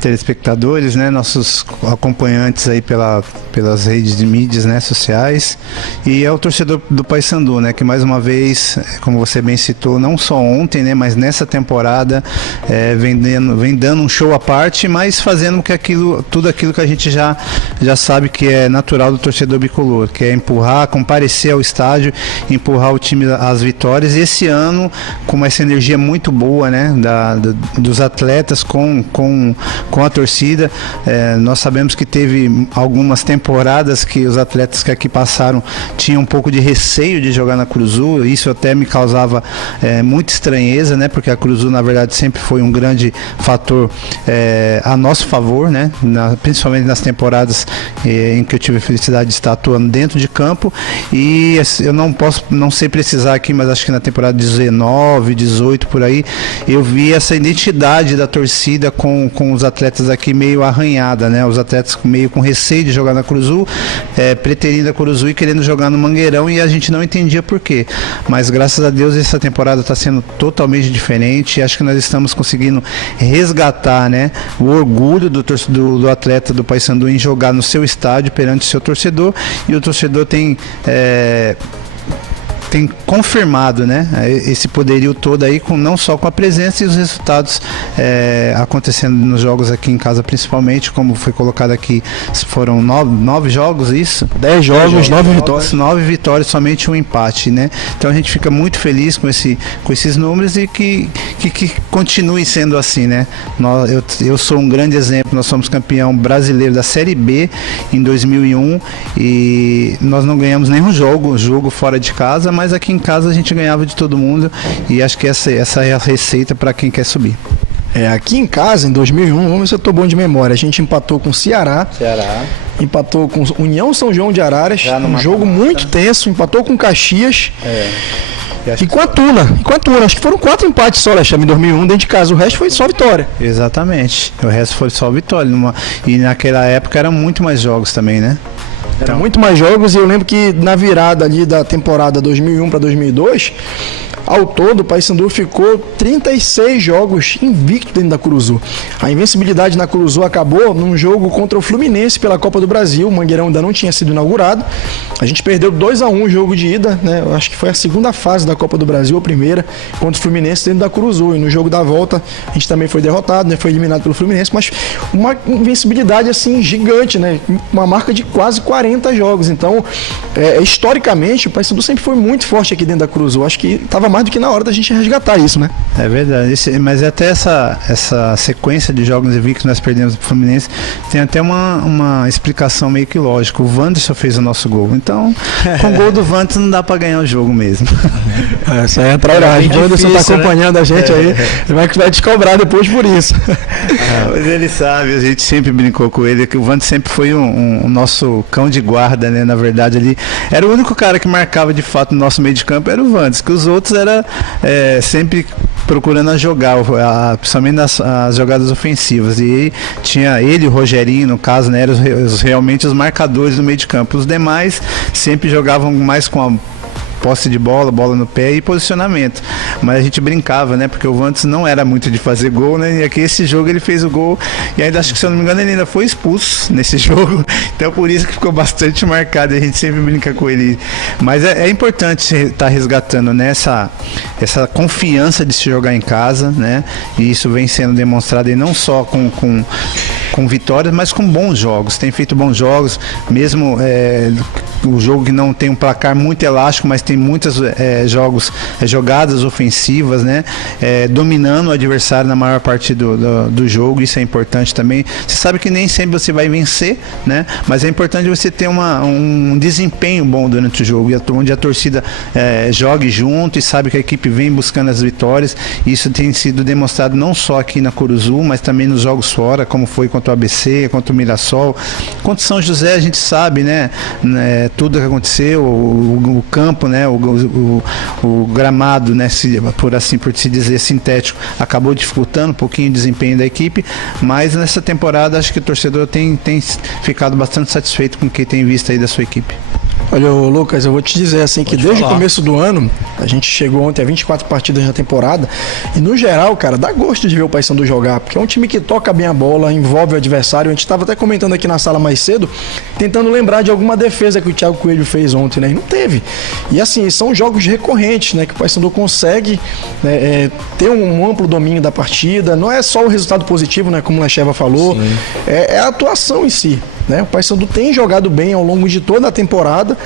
telespectadores, né, nossos acompanhantes aí pelas redes de mídias, né, sociais, e é o torcedor do Paysandu, né, que mais uma vez, como você bem citou, não só ontem, né, mas nessa temporada vem dando um show à parte, mas fazendo tudo aquilo que a gente já sabe que é natural do torcedor bicolor, que é empurrar, comparecer ao estádio, empurrar o time às vitórias. E esse ano, com essa energia muito boa, né, dos atletas com a torcida, nós sabemos que teve algumas temporadas que os atletas que aqui passaram tinham um pouco de receio de jogar na Cruzul. Isso até me causava muita estranheza, né, porque a Cruzul, na verdade, sempre foi um grande fator a nosso favor, né, principalmente nas temporadas em que eu tive a felicidade de estar atuando dentro de campo. E eu não sei precisar aqui, mas acho que na temporada 19, 18, por aí, eu vi essa identidade da torcida com os atletas aqui meio arranhada, né, os atletas meio com receio de jogar na Cruzul, preterindo a Cruzul e querendo jogar no Mangueirão, e a gente não entendia por quê. Mas graças a Deus essa temporada está sendo totalmente diferente, e acho que nós estamos conseguindo resgatar, né, o orgulho do atleta do Paysandu em jogar no seu estádio perante o seu torcedor, e o torcedor tem confirmado, né, esse poderio todo aí, não só com a presença e os resultados acontecendo nos jogos aqui em casa, principalmente, como foi colocado aqui, foram 9 jogos, isso? 10 jogos, 9 vitórias. 9 vitórias, somente um empate, né? Então a gente fica muito feliz com esses números, e que continue sendo assim, né? Eu sou um grande exemplo, nós somos campeão brasileiro da Série B em 2001, e nós não ganhamos nenhum jogo fora de casa, mas aqui em casa a gente ganhava de todo mundo, e acho que essa é a receita para quem quer subir. Aqui em casa, em 2001, vamos ver se eu tô bom de memória, a gente empatou com o Ceará, empatou com União São João de Araras, um jogo muito tenso, empatou com Caxias, e com a Tuna, acho que foram 4 empates só, Alexandre, em 2001, dentro de casa, o resto foi só vitória. Exatamente, o resto foi só vitória, e naquela época eram muito mais jogos também, né? Então, muito mais jogos, e eu lembro que na virada ali da temporada 2001 para 2002, ao todo o Paysandu ficou 36 jogos invicto dentro da Cruzul. A invencibilidade na Cruzul acabou num jogo contra o Fluminense pela Copa do Brasil. O Mangueirão ainda não tinha sido inaugurado. A gente perdeu 2-1 o jogo de ida, né? Eu acho que foi a segunda fase da Copa do Brasil, a primeira, contra o Fluminense dentro da Cruzul. E no jogo da volta a gente também foi derrotado, né? Foi eliminado pelo Fluminense, mas uma invencibilidade assim gigante, né? Uma marca de quase 40 jogos. Então, historicamente, o Paysandu sempre foi muito forte aqui dentro da Cruzul. Acho que estava mais do que na hora da gente resgatar isso, né? É verdade, mas até essa sequência de jogos invictos que nós perdemos pro Fluminense tem até uma explicação meio que lógica. O Wanderson fez o nosso gol, então com o gol do Wanderson não dá para ganhar o jogo mesmo. Essa aí é a trairagem. O Wanderson tá acompanhando, né? A gente aí, vai te cobrar depois por isso. Mas ele sabe, a gente sempre brincou com ele, que o Wanderson sempre foi um nosso cão de guarda, né? Na verdade, ele era o único cara que marcava de fato no nosso meio de campo, era o Wanderson, que os outros era sempre procurando jogar, principalmente as jogadas ofensivas, e tinha ele e o Rogerinho, no caso, né, eram realmente os marcadores do meio de campo. Os demais sempre jogavam mais com a posse de bola no pé e posicionamento, mas a gente brincava, né, porque o Wanderson não era muito de fazer gol, né, e aqui esse jogo ele fez o gol, e ainda acho que, se eu não me engano, ele ainda foi expulso nesse jogo, então por isso que ficou bastante marcado, e a gente sempre brinca com ele, mas é importante estar resgatando, né, essa confiança de se jogar em casa, né, e isso vem sendo demonstrado aí não só com vitórias, mas com bons jogos, tem feito bons jogos, mesmo o jogo que não tem um placar muito elástico, mas tem muitas jogadas ofensivas, né? Dominando o adversário na maior parte do jogo. Isso é importante também. Você sabe que nem sempre você vai vencer, né? Mas é importante você ter um desempenho bom durante o jogo, onde a torcida jogue junto e sabe que a equipe vem buscando as vitórias. Isso tem sido demonstrado não só aqui na Cruzul, mas também nos jogos fora, como foi contra o ABC, contra o Mirassol, contra o São José. A gente sabe, né? Tudo que aconteceu, o campo, né, o gramado, né, por se dizer, sintético, acabou dificultando um pouquinho o desempenho da equipe, mas nessa temporada acho que o torcedor tem ficado bastante satisfeito com o que tem visto aí da sua equipe. Olha, Lucas, eu vou te dizer assim que desde o começo do ano, a gente chegou ontem a 24 partidas na temporada e no geral, cara, dá gosto de ver o Paysandu jogar, porque é um time que toca bem a bola, envolve o adversário. A gente estava até comentando aqui na sala mais cedo, tentando lembrar de alguma defesa que o Thiago Coelho fez ontem, né? E não teve. E assim, são jogos recorrentes, né? Que o Paysandu consegue ter um amplo domínio da partida. Não é só o resultado positivo, né? Como o Lecheva falou, é a atuação em si. Né? O Paysandu tem jogado bem ao longo de toda a temporada,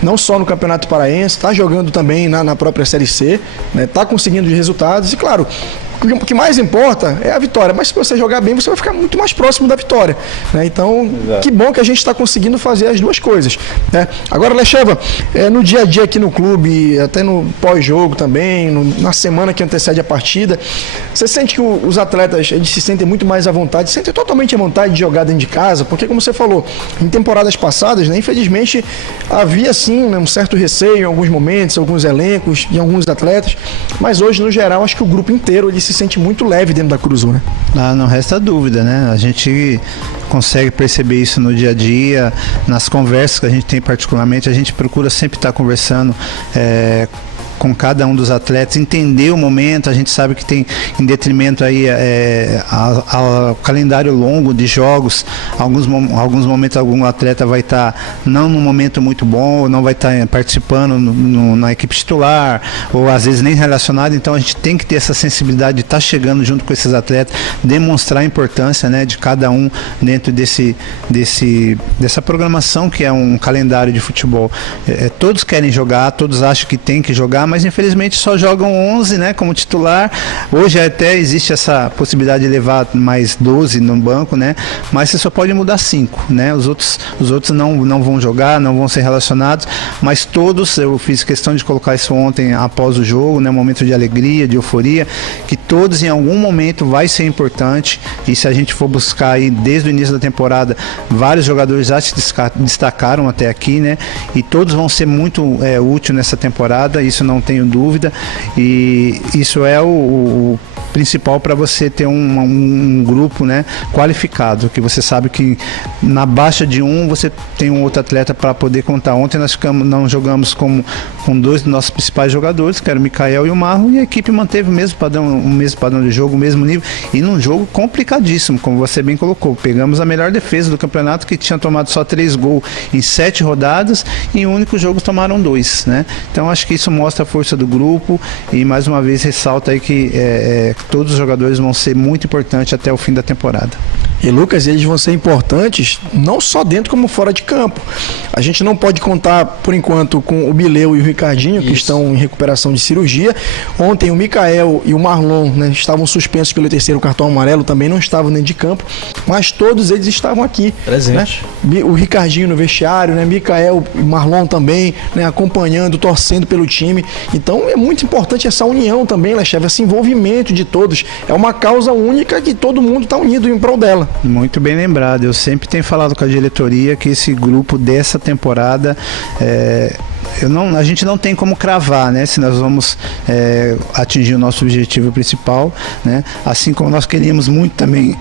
não só no Campeonato Paraense, está jogando também na própria Série C, está conseguindo os resultados e, claro, o que mais importa é a vitória, mas se você jogar bem, você vai ficar muito mais próximo da vitória. Né? Então, que bom que a gente está conseguindo fazer as duas coisas. Né? Agora, Lecheva, no dia a dia aqui no clube, até no pós-jogo também, na semana que antecede a partida, você sente que os atletas eles se sentem muito mais à vontade, se sentem totalmente à vontade de jogar dentro de casa, porque, como você falou, em temporadas passadas, né, infelizmente, havia sim, né, um certo receio em alguns momentos, alguns elencos, em alguns atletas, mas hoje, no geral, acho que o grupo inteiro ele se sente muito leve dentro da Curuzu, né? Não resta dúvida, né? A gente consegue perceber isso no dia a dia, nas conversas que a gente tem particularmente, a gente procura sempre estar conversando com cada um dos atletas, entender o momento. A gente sabe que tem em detrimento aí ao calendário longo de jogos, alguns momentos algum atleta vai estar não num momento muito bom, não vai estar participando na equipe titular, ou às vezes nem relacionado. Então a gente tem que ter essa sensibilidade de estar chegando junto com esses atletas, demonstrar a importância, né, de cada um dentro dessa programação que é um calendário de futebol. Todos querem jogar, todos acham que tem que jogar, mas infelizmente só jogam 11, né, como titular. Hoje até existe essa possibilidade de levar mais 12 no banco, né, mas você só pode mudar 5, né, os outros não vão jogar, não vão ser relacionados, mas todos, eu fiz questão de colocar isso ontem após o jogo, né, um momento de alegria, de euforia, que todos em algum momento vai ser importante. E se a gente for buscar aí desde o início da temporada, vários jogadores já se destacaram até aqui, né, e todos vão ser muito úteis nessa temporada, isso não tenho dúvida, e isso é o principal para você ter um grupo, né, qualificado, que você sabe que na baixa de você tem um outro atleta para poder contar. Ontem nós não jogamos com dois dos nossos principais jogadores, que era o Mikael e o Marro, e a equipe manteve o mesmo padrão de jogo, o mesmo nível, e num jogo complicadíssimo, como você bem colocou. Pegamos a melhor defesa do campeonato, que tinha tomado só 3 gols em 7 rodadas, e em um único jogo tomaram 2, né? Então acho que isso mostra a força do grupo, e mais uma vez ressalta aí que todos os jogadores vão ser muito importantes até o fim da temporada. E Lucas, eles vão ser importantes não só dentro como fora de campo. A gente não pode contar, por enquanto, com o Bileu e o Ricardinho, que estão em recuperação de cirurgia. Ontem o Mikael e o Marlon, né, estavam suspensos pelo 3º cartão amarelo, também não estavam dentro de campo, mas todos eles estavam aqui. Presente. Né? O Ricardinho no vestiário, né? Mikael e Marlon também, né, acompanhando, torcendo pelo time. Então é muito importante essa união também, Lecheva, esse envolvimento de todos. É uma causa única que todo mundo está unido em prol dela. Muito bem lembrado. Eu sempre tenho falado com a diretoria que esse grupo dessa temporada a gente não tem como cravar, né, se nós vamos atingir o nosso objetivo principal, né, assim como nós queríamos muito também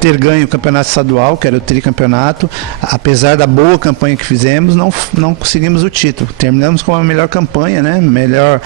ter ganho o campeonato estadual, que era o tricampeonato. Apesar da boa campanha que fizemos, não conseguimos o título. Terminamos com a melhor campanha, né? Melhor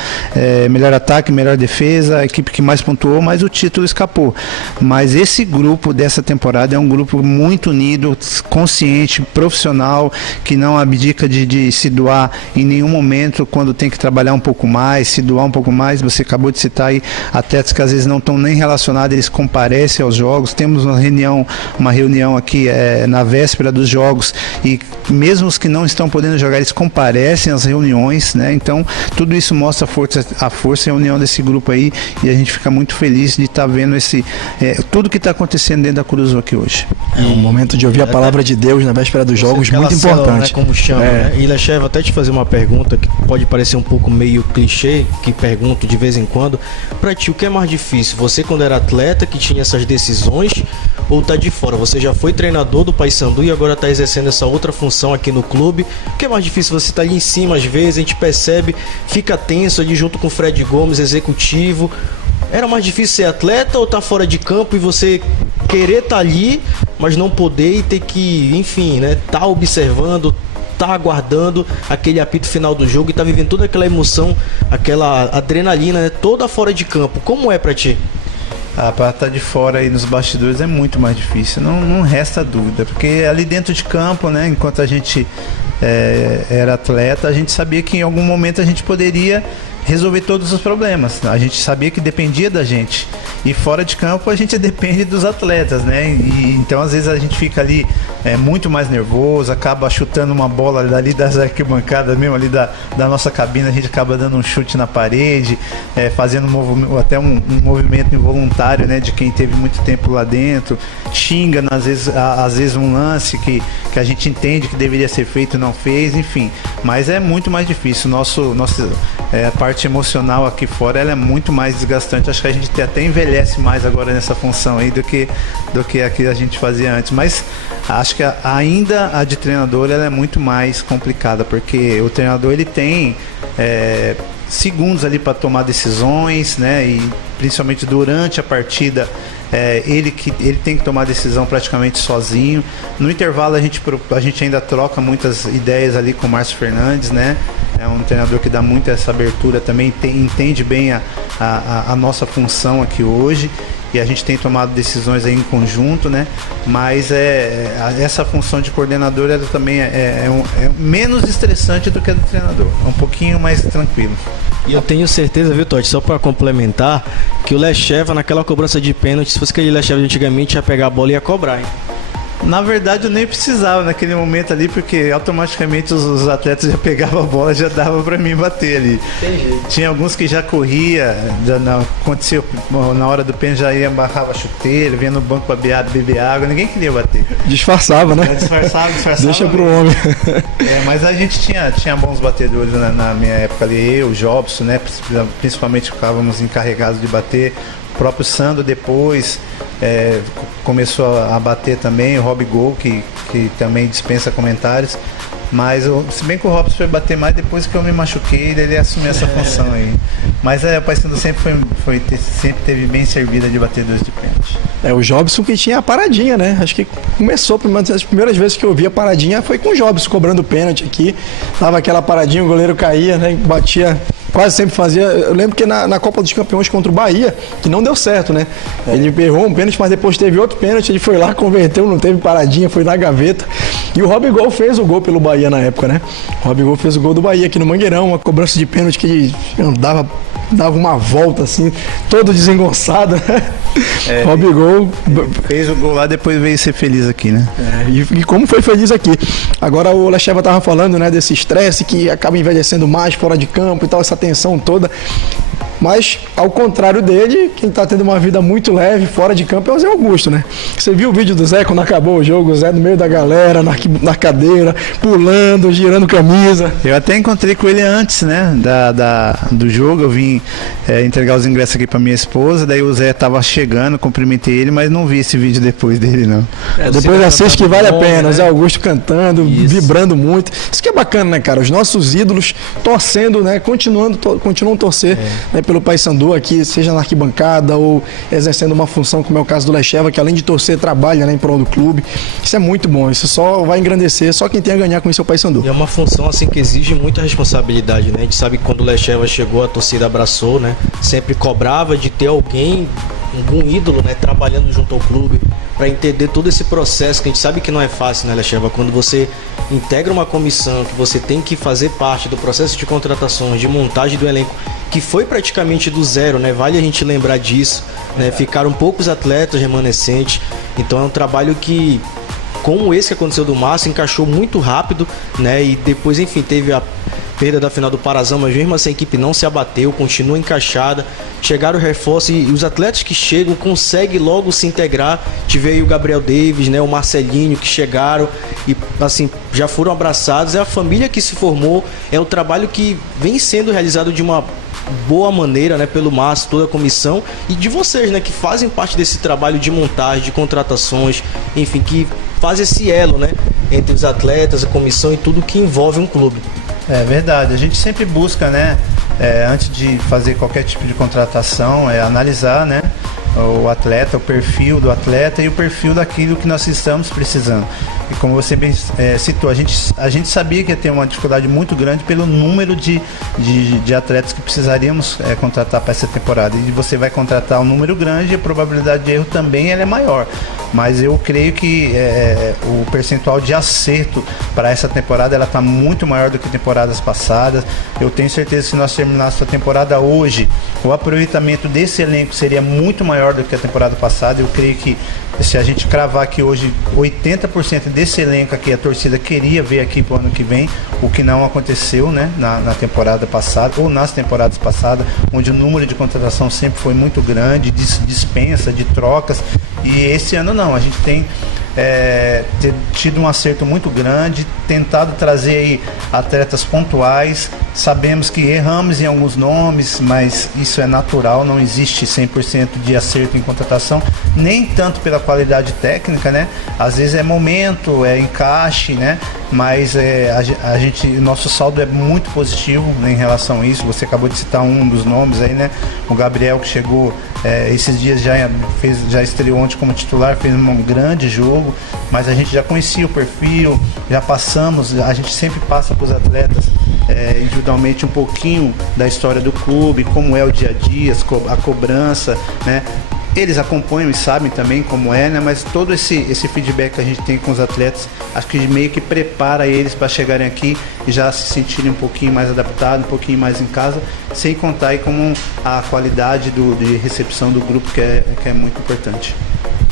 ataque, melhor defesa, a equipe que mais pontuou, mas o título escapou. Mas esse grupo dessa temporada é um grupo muito unido, consciente, profissional, que não abdica de se doar em nenhum momento quando tem que trabalhar um pouco mais, se doar um pouco mais. Você acabou de citar aí atletas que às vezes não estão nem relacionados, eles comparecem aos jogos. Temos uma reunião aqui na véspera dos jogos, e mesmo os que não estão podendo jogar, eles comparecem às reuniões, né? Então tudo isso mostra a força e a união desse grupo aí, e a gente fica muito feliz de estar vendo tudo que está acontecendo dentro da Curuzu aqui hoje. É um momento de ouvir a palavra de Deus na véspera dos jogos, muito importante. Né, como chama, né? E Lecheva, até te fazer uma pergunta que pode parecer um pouco meio clichê, que pergunto de vez em quando. Pra ti, o que é mais difícil? Você, quando era atleta, que tinha essas decisões, ou tá de fora? Você já foi treinador do Paysandu e agora tá exercendo essa outra função aqui no clube. O que é mais difícil? Você tá ali em cima, às vezes, a gente percebe, fica tenso ali junto com o Fred Gomes, executivo. Era mais difícil ser atleta ou tá fora de campo e você querer tá ali, mas não poder e ter que, enfim, né, tá observando, tá aguardando aquele apito final do jogo e tá vivendo toda aquela emoção, aquela adrenalina, né, toda fora de campo. Como é pra ti? Para estar de fora aí nos bastidores é muito mais difícil, não resta dúvida, porque ali dentro de campo, né, enquanto a gente era atleta, a gente sabia que em algum momento a gente poderia resolver todos os problemas. A gente sabia que dependia da gente. E fora de campo a gente depende dos atletas, né? E então às vezes a gente fica ali muito mais nervoso, acaba chutando uma bola dali das arquibancadas mesmo, ali da nossa cabine, a gente acaba dando um chute na parede, fazendo até um movimento involuntário, né? De quem teve muito tempo lá dentro, xinga às vezes um lance que a gente entende que deveria ser feito e não fez, enfim. Mas é muito mais difícil. Nossa parte emocional aqui fora ela é muito mais desgastante. Acho que a gente até envelhece mais agora nessa função aí do que a que a gente fazia antes. Mas acho que ainda a de treinador ela é muito mais complicada, porque o treinador ele tem segundos ali para tomar decisões, né? E principalmente durante a partida ele tem que tomar a decisão praticamente sozinho. No intervalo a gente ainda troca muitas ideias ali com o Márcio Fernandes, né? É um treinador que dá muito essa abertura também, entende bem a nossa função aqui hoje, e a gente tem tomado decisões aí em conjunto, né? Mas essa função de coordenador ela também é menos estressante do que a do treinador, é um pouquinho mais tranquilo. E eu tenho certeza, viu, Totti, só para complementar, que o Lecheva naquela cobrança de pênalti, se fosse aquele Lecheva de antigamente, ia pegar a bola e ia cobrar, hein? Na verdade eu nem precisava naquele momento ali, porque automaticamente os atletas já pegavam a bola, já dava pra mim bater ali. Tinha alguns que já corria, acontecia na hora do pênalti, já ia, barrava a chuteira, vinha no banco pra beber água, ninguém queria bater. Disfarçava, né? Disfarçava. Deixa pro homem. Mas a gente tinha bons batedores na minha época ali, eu, o Jobson, né? Principalmente ficávamos encarregados de bater. O próprio Sandro depois começou a bater também, o Rob Gol, que também dispensa comentários. Mas se bem que o Robson foi bater mais depois que eu me machuquei, ele assumiu essa função aí. Mas o Paysandu sempre teve bem servida de batedores de pênalti. O Jobson que tinha a paradinha, né? Acho que começou, as primeiras vezes que eu vi a paradinha foi com o Jobson cobrando pênalti aqui. Dava aquela paradinha, o goleiro caía, né? Batia, quase sempre fazia. Eu lembro que na Copa dos Campeões contra o Bahia, que não deu certo, né? Ele errou um pênalti, mas depois teve outro pênalti, ele foi lá, converteu, não teve paradinha, foi na gaveta. E o Rob Gol fez o gol pelo Bahia na época, né? O Rob Gol fez o gol do Bahia aqui no Mangueirão, uma cobrança de pênalti que dava uma volta assim, todo desengonçado. Rob Gol fez o gol lá, depois veio ser feliz aqui, né? E como foi feliz aqui. Agora o Lecheva tava falando, né, desse estresse que acaba envelhecendo mais fora de campo e tal, essa tensão toda. Mas, ao contrário dele, quem tá tendo uma vida muito leve fora de campo é o Zé Augusto, né? Você viu o vídeo do Zé quando acabou o jogo, o Zé no meio da galera, na cadeira, pulando, girando camisa. Eu até encontrei com ele antes, né, do jogo. Eu vim entregar os ingressos aqui pra minha esposa, daí o Zé tava chegando, cumprimentei ele, mas não vi esse vídeo depois dele, não. Depois assiste que vale a pena, né? O Zé Augusto cantando, vibrando muito. Isso que é bacana, né, cara? Os nossos ídolos torcendo, né, continuam a torcer, né, pelo Paysandu aqui, seja na arquibancada ou exercendo uma função, como é o caso do Lecheva, que além de torcer, trabalha, né, em prol do clube. Isso é muito bom, isso só vai engrandecer, só quem tem a ganhar com isso é o Paysandu. E é uma função assim que exige muita responsabilidade, né? A gente sabe que quando o Lecheva chegou, a torcida abraçou, né? Sempre cobrava de ter alguém, algum ídolo, né, trabalhando junto ao clube, para entender todo esse processo, que a gente sabe que não é fácil, né, Lecheva? Quando você integra uma comissão, que você tem que fazer parte do processo de contratações, de montagem do elenco, que foi praticamente do zero, né? Vale a gente lembrar disso, né? Ficaram poucos atletas remanescentes, então é um trabalho que, como esse que aconteceu do Márcio, encaixou muito rápido, né? E depois, enfim, teve a perda da final do Parazão, mas mesmo assim a equipe não se abateu, continua encaixada. Chegaram o reforço e os atletas que chegam conseguem logo se integrar. Tive aí o Gabriel Davis, né, o Marcelinho, que chegaram e assim já foram abraçados. É a família que se formou, é o trabalho que vem sendo realizado de uma boa maneira, né, pelo Márcio, toda a comissão e de vocês, né, que fazem parte desse trabalho de montagem, de contratações, enfim, que faz esse elo, né, entre os atletas, a comissão e tudo que envolve um clube. É verdade, a gente sempre busca, né, antes de fazer qualquer tipo de contratação, analisar, né, o atleta, o perfil do atleta e o perfil daquilo que nós estamos precisando. E como você bem citou, a gente sabia que ia ter uma dificuldade muito grande pelo número de atletas que precisaríamos contratar para essa temporada. E você vai contratar um número grande, a probabilidade de erro também ela é maior. Mas eu creio que o percentual de acerto para essa temporada ela está muito maior do que temporadas passadas. Eu tenho certeza que se nós terminássemos a temporada hoje, o aproveitamento desse elenco seria muito maior do que a temporada passada. Eu creio que se a gente cravar que hoje 80% desse elenco aqui a torcida queria ver aqui para o ano que vem, o que não aconteceu, né, na temporada passada ou nas temporadas passadas, onde o número de contratação sempre foi muito grande, de dispensa, de trocas. E esse ano não, a gente tem tido um acerto muito grande, tentado trazer aí atletas pontuais. Sabemos que erramos em alguns nomes, mas isso é natural, não existe 100% de acerto em contratação, nem tanto pela qualidade técnica, né? Às vezes é momento, é encaixe, né? Mas nosso saldo é muito positivo, né, em relação a isso. Você acabou de citar um dos nomes aí, né? O Gabriel, que chegou esses dias, já estreou ontem como titular, fez um grande jogo, mas a gente já conhecia o perfil, já passamos, a gente sempre passa para os atletas individualmente um pouquinho da história do clube, como é o dia a dia, a cobrança, né? Eles acompanham e sabem também como é, né? Mas todo esse feedback que a gente tem com os atletas, acho que meio que prepara eles para chegarem aqui e já se sentirem um pouquinho mais adaptados, um pouquinho mais em casa, sem contar aí com a qualidade de recepção do grupo, que é muito importante.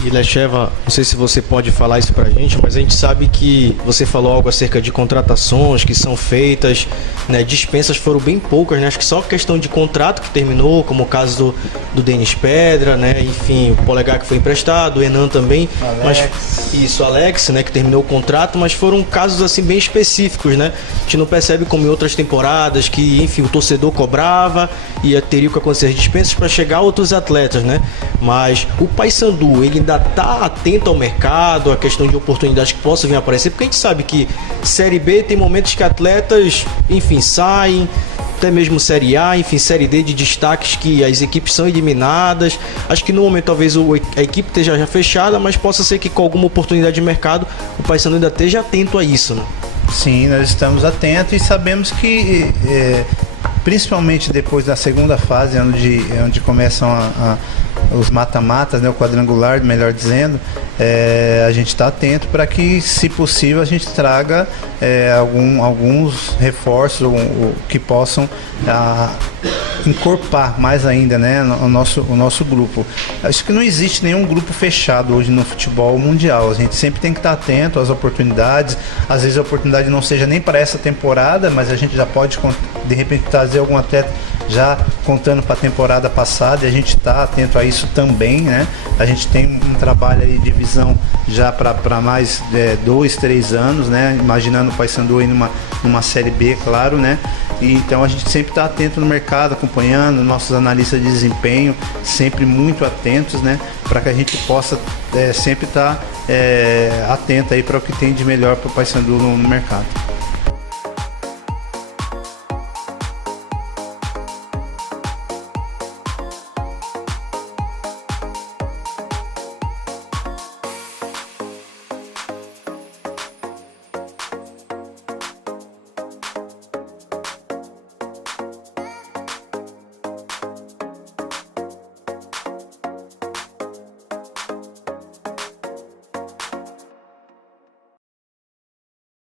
E Lecheva, não sei se você pode falar isso pra gente, mas a gente sabe que você falou algo acerca de contratações que são feitas, né? Dispensas foram bem poucas, né? Acho que só questão de contrato que terminou, como o caso do Denis Pedra, né? Enfim, o Polegar que foi emprestado, o Enan também. Alex, né? Que terminou o contrato, mas foram casos assim bem específicos, né? A gente não percebe como em outras temporadas que, enfim, o torcedor cobrava e teria que acontecer dispensas para chegar a outros atletas, né? Mas o Paysandu, ele ainda está atento ao mercado, a questão de oportunidades que possam vir a aparecer, porque a gente sabe que Série B tem momentos que atletas, enfim, saem, até mesmo Série A, enfim, Série D de destaques que as equipes são eliminadas. Acho que no momento talvez a equipe esteja já fechada, mas possa ser que com alguma oportunidade de mercado o Paysandu ainda esteja atento a isso, né? Sim, nós estamos atentos e sabemos que principalmente depois da segunda fase, onde começam os mata-matas, né, o quadrangular, melhor dizendo, a gente está atento para que, se possível, a gente traga alguns reforços que possam encorpar mais ainda, né, o nosso grupo. Acho que não existe nenhum grupo fechado hoje no futebol mundial. A gente sempre tem que estar atento às oportunidades. Às vezes a oportunidade não seja nem para essa temporada, mas a gente já pode, de repente, trazer algum atleta já contando para a temporada passada, e a gente está atento a isso também, né? A gente tem um trabalho aí de visão já para mais 2, 3 anos, né? Imaginando o Paysandu aí numa Série B, claro, né? E então a gente sempre está atento no mercado, acompanhando nossos analistas de desempenho, sempre muito atentos, né? Para que a gente possa sempre estar atento aí para o que tem de melhor para o Paysandu no mercado.